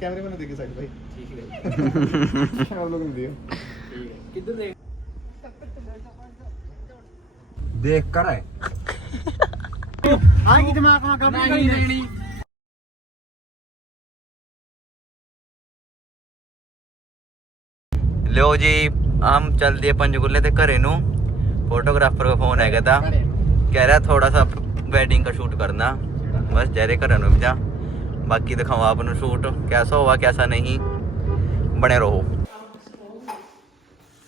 कैमरे मैंने देखे साइड भाई। ठीक है आप लोग ने दिए। ठीक है किधर देख देख कर है आगे दिमाग में कब नहीं लो जी हम चल दिए पंचकुले ते घरे नू। फोटोग्राफर का फोन है था, कह रहा थोड़ा सा वेडिंग का शूट करना, बस जरे घरे नू जा, बाकी दिखावा आप शूट कैसा हुआ कैसा नहीं, बने रहो।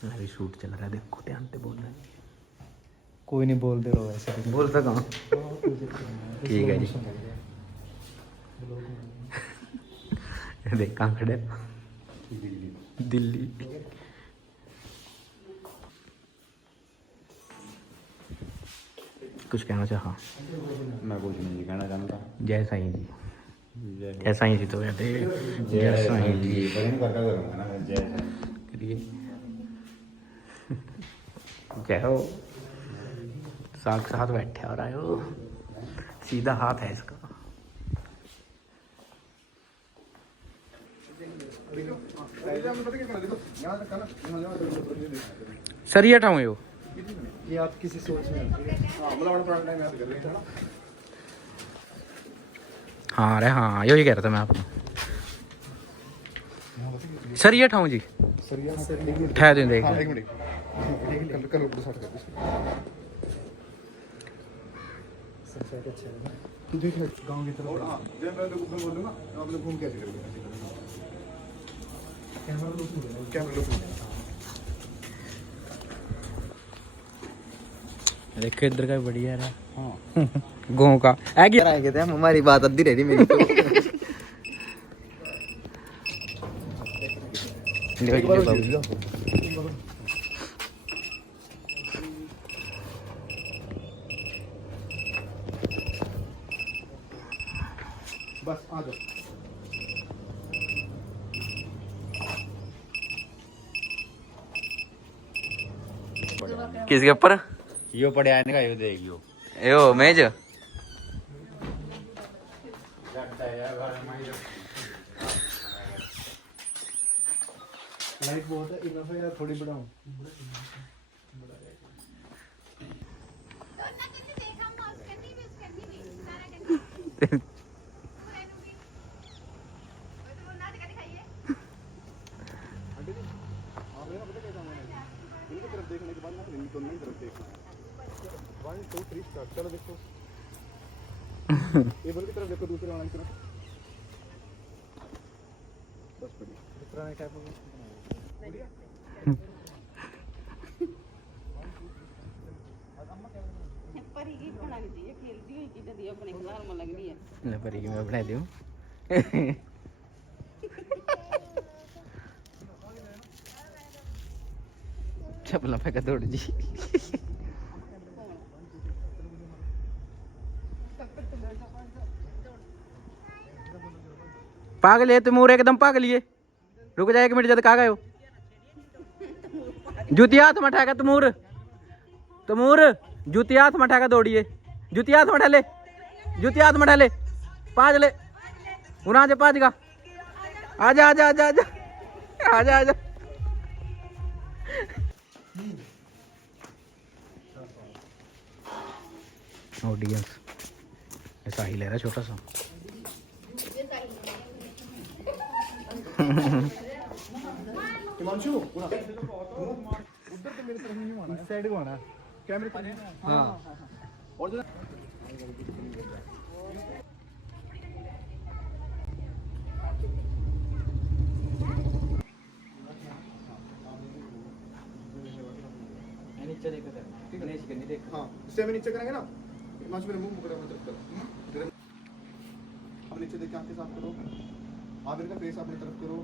अभी शूट चल रहा है, देखो ध्यान से बोल रहा है। कोई नहीं बोलते रहो ऐसे। बोलता कहाँ? ठीक है जी। देख कहाँ खड़े, दिल्ली। कुछ कहना चाहा? मैं कुछ नहीं कहना चाहता। जय साईं जी। जय साईं जी तो कहते जय साईं जी करूँगा ना जय करिए। जय हो। साथ बैठे और आए हो, सीधा हाथ है इसका। सरिया ठाऊं यो ये आप किसी सोच में हाँ अरे हाँ यही कह रहा था मैं आपको। सरिया ठाऊं जी ठहर दें देख। एक मिनट कल ऊपर शॉट कर दो। सनसेट अच्छा है तू देख गांव की तरफ। हां जब मैं लोगों को बोलूंगा आप लोग घूम कैसे करोगे? कैमरा लुक देखो इधर का बढ़िया है। हाँ गाँव का है क्या आएंगे थे हम, हमारी बात अद्धी रह रही मेरी तो। बस आ जाओ। किसके ऊपर यो पड़े आने का यो देख यो यो मेज। लाइट बहुत है, इनफ है यार, थोड़ी बढ़ाऊं। देखने के बाद ना इनको नहीं तरफ देखना है। 1 2 3 स्टार्ट। चलो देखो टेबल की तरफ देखो, दूसरे वाले की तरफ। बस बढ़िया। दूसरा ने क्या बोला? परी की बना दी है, खेलती हुई की दी अपने खिलाफ में लग रही है। ले परी की मैं बना दूं। चपला फेंका दौड़ जी। पागल है तुम, एकदम पागल है। रुक जा 1 मिनट, जब कहाँ गए हो? जूती हाथ में उठाएगा तमूर, जूती हाथ में उठाएगा दौड़िए। जूती हाथ में उठा ले, जूती हाथ में उठा ले, पाँच ले उना जा, पाँच का आजा आजा आजा आजा आजा आजा। ऑडियंस ऐसा ही ले रहा छोटा सा। हिमांशु उधर तो मेरे तरफ नहीं आना, इस साइड को आना कैमरे पे। हां और जो नीचे देखो सर, गणेश के नहीं देखो। हां इससे हम नीचे करेंगे ना। हिमांशु मेरे मुंह पकड़ा मत रख। अब नीचे देख के आंखें साफ करो, आबिर का फेस अपनी तरफ करो।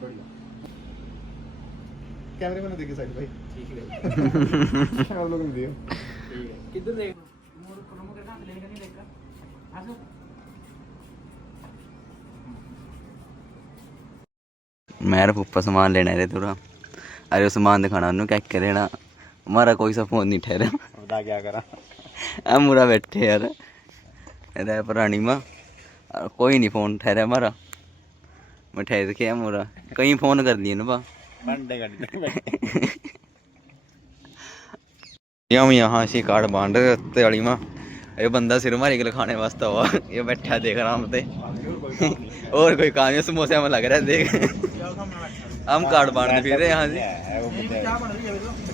बढ़िया। कैमरे मैंने देखे साइड भाई। ठीक है आप लोग ने दिए। ठीक है किधर देख मोर प्रोमो करना लेगा नहीं देखा आसो। मेरा पुप्पा सामान लेना है थोड़ा। अरे सामान दिखाना उन्होंने क्या कह लेना, हमारा कोई सा फोन नहीं ठहरा। बता क्या करा हम मुरा बैठे यार, पुरानी माँ कोई नहीं फोन ठहरा हमारा, मैं ठहर के है मोरा कहीं फोन कर लिए ना बा हम यहाँ से कार्ड बांध रहे वाली माँ, ये बंदा सिर मारी के खाने वास्ते हुआ, ये बैठा देख रहा हम और कोई काम है, समोसे में लग रहा है देख हम कार्ड बांधते फिर रहे यहाँ से।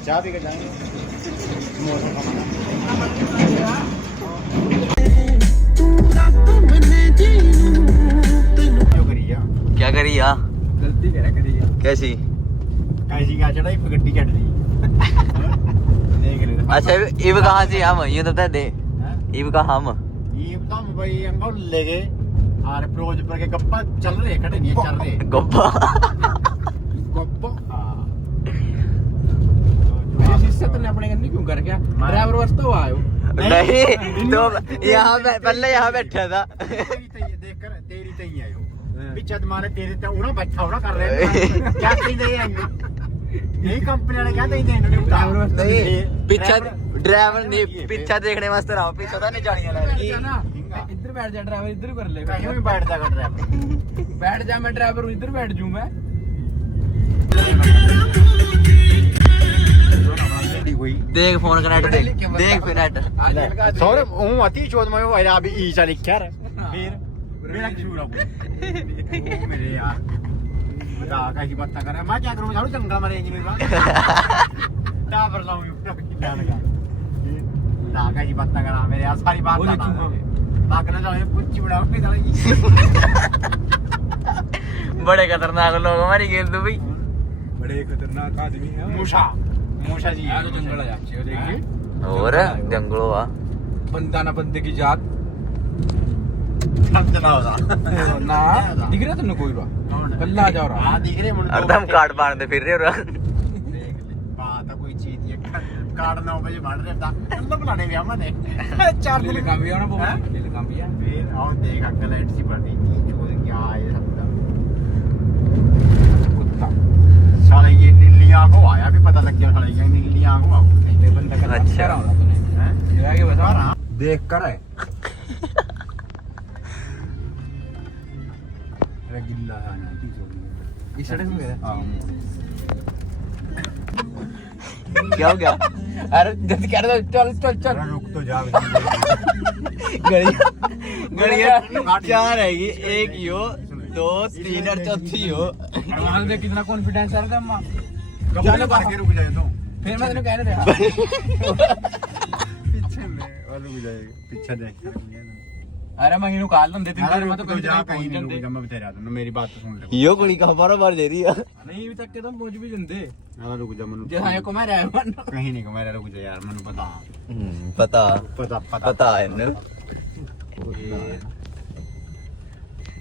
चाय पी के जाएंगे। क्या करी या गलती करी कैसी? कैसी क्या चढ़ाई गड्डी चढ़ रही देख ले। अच्छा इब कहाँ से हम ये तो बता दे, इब कहाँ हम ये तो भाई अंगल ले गए और प्रोज पर के गप्पा चल रहे खड़े नहीं चल रहे गोप्पा गप्पा। इससे तो अपने करनी क्यों कर गया ड्राइवर वास्ते हुआ आयो नहीं तो यहाँ पहले यहाँ बैठा था देख कर तेरी तई आयो पीछे तुम्हारे तेरे ते उना बैठा उना कर रहे हैं क्या कही दे यही कंपनी वाले क्या दे इन्होंने ड्राइवर वास्ते नहीं पीछा ड्राइवर नहीं पीछा देखने वास्ते रहो, पीछा तो नहीं जानिया इधर बैठ जा ड्राइवर इधर कर ले कहीं भी बैठ जा कर रहा बैठ जा मैं ड्राइवर हूँ इधर बैठ जूँ मैं देख फोन का नेट देख फिर नेट सौरभ हूं अति चौथ में वो अभी ईसा लिखा है फिर मेरा कसूर है वो मेरे यार बता कैसी बात कर रहा है, मैं क्या करूं झाड़ू चंगा मरेगी मेरे पास ता पर लाऊं क्या लगा ता कैसी बात कर रहा मेरे यार सारी बात बता बाकना जाओ कुछ उड़ाओ के जाएगी बड़े खतरनाक लोग हमारी गेल तो भाई बड़े खतरनाक आदमी है मूसा मूसा जी यार जंगल है देखिए और जंगलों वा बंदा ना बंदे की जात समझना होगा ना दिख रहा तुमने कोई बल्ला जा रहा हां दिख रहे मुझे अर्धम कार्ड बांधते फिर रहे हो बात कोई चीज ये कार्ड 9 बजे बांध रहे था मतलब बुलाने भी हमने 4 दिल दिन काम भी आना बोला दिल काम भी है फिर और देख अंकल लाइट सी पड़ रही थी छोड़ क्या ये सब कुत्ता साले ये नीली आंखों आया भी पता लग गया साले ये नीली आंखों ये बंदा का अच्छा। रहा हूं तूने हैं ये आगे बता देख कर है अरे गिल्ला है ना की छोड़ इस सड़क में गया हां क्या हो गया? अरे जल्दी कह रहा चल चल चल रुक तो जा गड़िया चार रहेगी, एक यो 2 3 और चौथी हो। वहां देख कितना कॉन्फिडेंस आ रहा है अम्मा कपड़े भर के रुक जाए तो फिर मैं तेरे कह रहा था पीछे में और रुक जाएगा पीछे देख अरे महीनों काल दे तीन अरे दिन में रुक तो तो जा कहीं कहीं नहीं नहीं रुक जा मैं बता रहा था मेरी बात तो सुन ले यो गोली का बार बार दे रही है। नहीं अभी तक के तो पहुंच भी जंदे अरे रुक जा मनु जे हां को मैं रहा मन कहीं नहीं को मेरा रुक जा यार मनु पता पता पता पता है न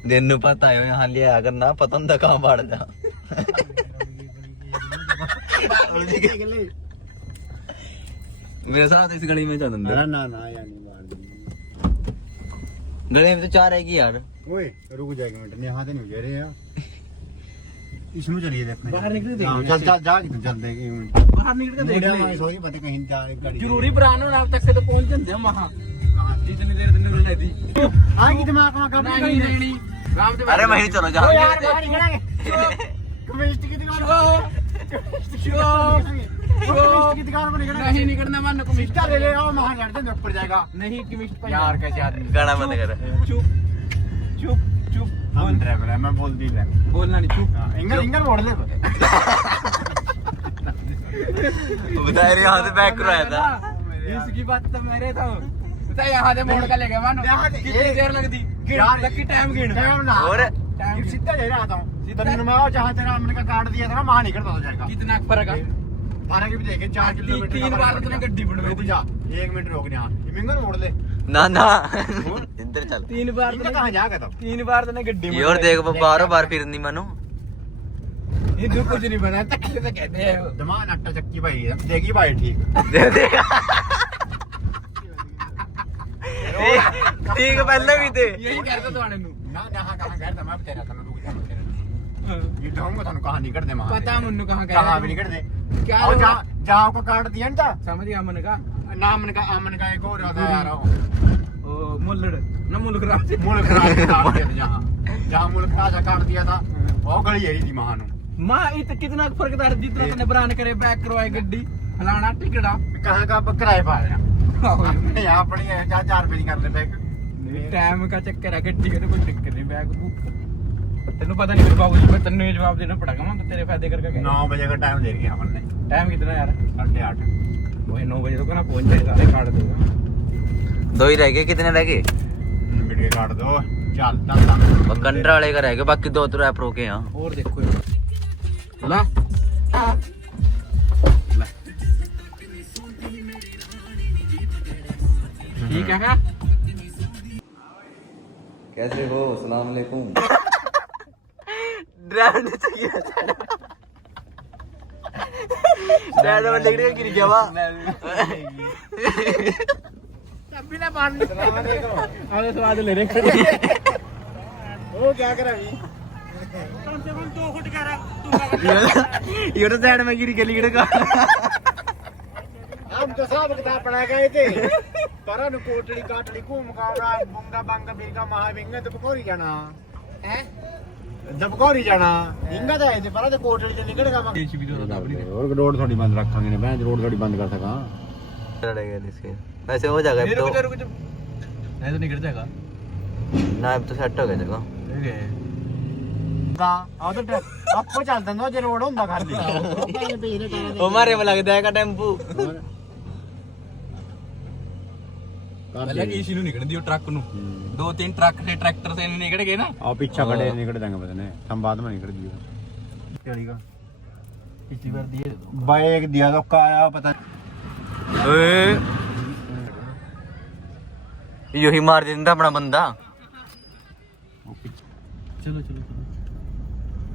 दिन नु पता है यहाँ लिया अगर ना पता नहीं कहाँ बाढ़ जा मेरे साथ इस गली में चल ना ना ना यार नहीं मार दी गली में तो 4 है यार। ओए रुक जा एक मिनट नहीं हाथ नहीं हो रहे यार इसमें चलिए देखने बाहर निकल दे चल चल जा चल देख एक मिनट बाहर निकल के देख ले सॉरी पता कहीं जा गाड़ी जरूरी ब्रांड ना तक के तो पहुंच जंदे हम वहां इतनी देर दिन ले दी आ की दिमाग में कब नहीं नहीं राम दे अरे महीने चलो जा यार बाहर निकलेंगे कमेस्ट की दुकान की दुकान पर निकलना नहीं निकलना मन को मिस्टा ले ले आओ वहां यार तो ऊपर जाएगा नहीं कमिस्ट पर यार कैसे आदमी गाना बंद कर चुप चुप चुप हम ड्राइवर है मैं बोल दी ले बोलना नहीं चुप इंगल इंगल मोड़ ले बता रहे यहाँ से बैक कराया था। इसकी बात तो मेरे था बता यहाँ से मोड़ का ले गया मानो कितनी देर लगती यार लकी टाइम गिन टाइम ना और टाइम सीधा ले रहा था तन्ने में जहां तेरा हमने का कार्ड दिया था ना वहां निकलता हो जाएगा कितना फर्क है 12 के भी देखे 4 किलोमीटर 3 बार तो गड्डी बढ़ रुक जा 1 मिनट रोक यहां इंगल मोड़ ले ना ना इधर चल 3 बार इंगल कहां जाएगा तब 3 बार तो गड्डी ये और देख बार बार फिरनी मनु इधर कुछ नहीं बना तकलीफ तो कहते हैं दिमाग नट्टा चक्की भाई देगी भाई ठीक दे दे ठीक पहले भी थे यही कहता तो आने नु ना कहां गया था मैं बता रहा था मैं रुक जा ये ढोंग थानू कहां निकल दे मां पता मुन्नू कहां गया कहां भी निकल दे क्या और जहां को कार्ड दिया ना समझ गया मन का नाम का अमन का एक और रहा यार ओ मुल्लड़ ना मुल्क राज मुल्क राज काट दिया था जहाँ मुल्क राजा काट दिया था वो गली है थी महान मां इत कितना फर्क था जितना तूने बरान करे बैक करवाए गड्डी फलाना टिकड़ा कहाँ का किराए पा रहे हैं यहाँ पड़ी है 4 रुपए कर ले बैग टाइम का चक्कर है गड्डी का तो कोई चक्कर नहीं बैग बुक तेनू पता नहीं मेरे बाबू जी मैं तेनू ये जवाब देना पड़ेगा मैं तो तेरे फायदे करके 9 बजे का टाइम दे दिया हमने टाइम कितना यार 8:30 वही 9 बजे तो कहना पहुंच जाए सारे काट देगा 2 ही रह गए, कितने रह गए? वीडियो काट दो चल कंड्रा वाले का रह गए, बाकी 2 तो रैप रोके हैं। और देखो ला ठीक है कैसे हो? सलाम अलैकुम। ड्राइवर ने चाहिए ड्राइवर में लेके गिर गया वा तभी ना पानी अरे स्वाद ले रहे वो क्या कर अभी कम से कम 2 फुट का तू ये तो साइड में गिर गली गिर का हम तो सब किताब पढ़ा गए थे परन कोटड़ी काटड़ी को मुकाबला बुंगा बांगा बिंगा महाबिंगा तो पकोरी जाना हैं जब पकोरी जाना इंगा तो ऐसे पर तो कोटड़ी से निकलेगा मैं देश भी तो होता अपनी और रोड थोड़ी बंद रखेंगे ना मैं रोड थोड़ी बंद कर सका वैसे हो जाएगा अब तो रुक नहीं तो निकल जाएगा ना, अब तो सेट हो गया जगह। आ तो आपको चलता ना जे रोड ਹੁੰਦਾ खाली ओ मारे में लगता है का टेंपू ਪਹਿਲਾਂ ਕੀ ਸੀ ਨੂੰ ਨਿਕਲਦੀ ਉਹ ਟਰੱਕ ਨੂੰ 2-3 ਟਰੱਕ ਤੇ ਟਰੈਕਟਰ ਤੇ ਨਿਕਲ ਗਏ ਨਾ ਆ ਪਿੱਛਾ ਖੜੇ ਨਿਕਲ ਜਾएंगे पता नहीं हम बाद में निकल दियो चली का ਪਿਛਲੀ ਵਾਰ ਦੀ बाइक दिया तो का आया पता ओए यो ही मार देता अपना बंदा। चलो चलो चलो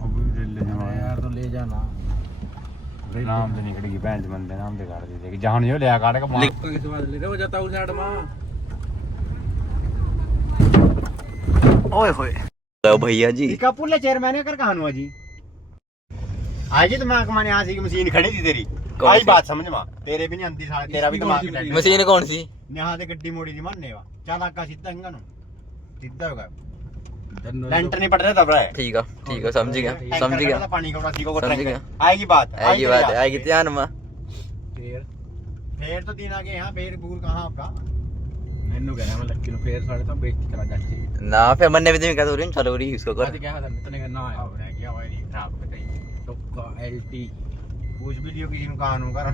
अब ले जाना यार तो ले जाना नाम तो निकल गई भैंस बंदे नाम ते काट दी कि जहां जो लिया काट के मार के स्वाद ले हो जाता उस साइड में ओए होए लो भैया जी इसका पुल्ले चेयरमैन कर कहां जी आज दिमाग माने आ सी मशीन खड़ी थी तेरी आई बात समझ मा तेरे भी नहीं आंदी सारा तेरा भी दिमाग नहीं मशीन कौन सी? यहां से गड्डी मोड़ी दी मानने वा चल आका सीधा इंगा नु सीधा होगा लेंटर नहीं पड़ रहा तब रहा ठीक है समझ गया पानी का सी को समझ गया। आएगी बात आएगी ध्यान में। फिर तो दिन आ गए यहां फिर दूर कहां आपका मैंने कह रहा मैं लक्की नु फेर साढ़े तो बेइज्जती करा जाती ना फिर मन्ने भी क्या तो चलो रही उसको कर आज क्या था तने का ना आया अब रह गया भाई खराब बताइए टोका एलटी पूछ भी लियो किसी नु कानून कर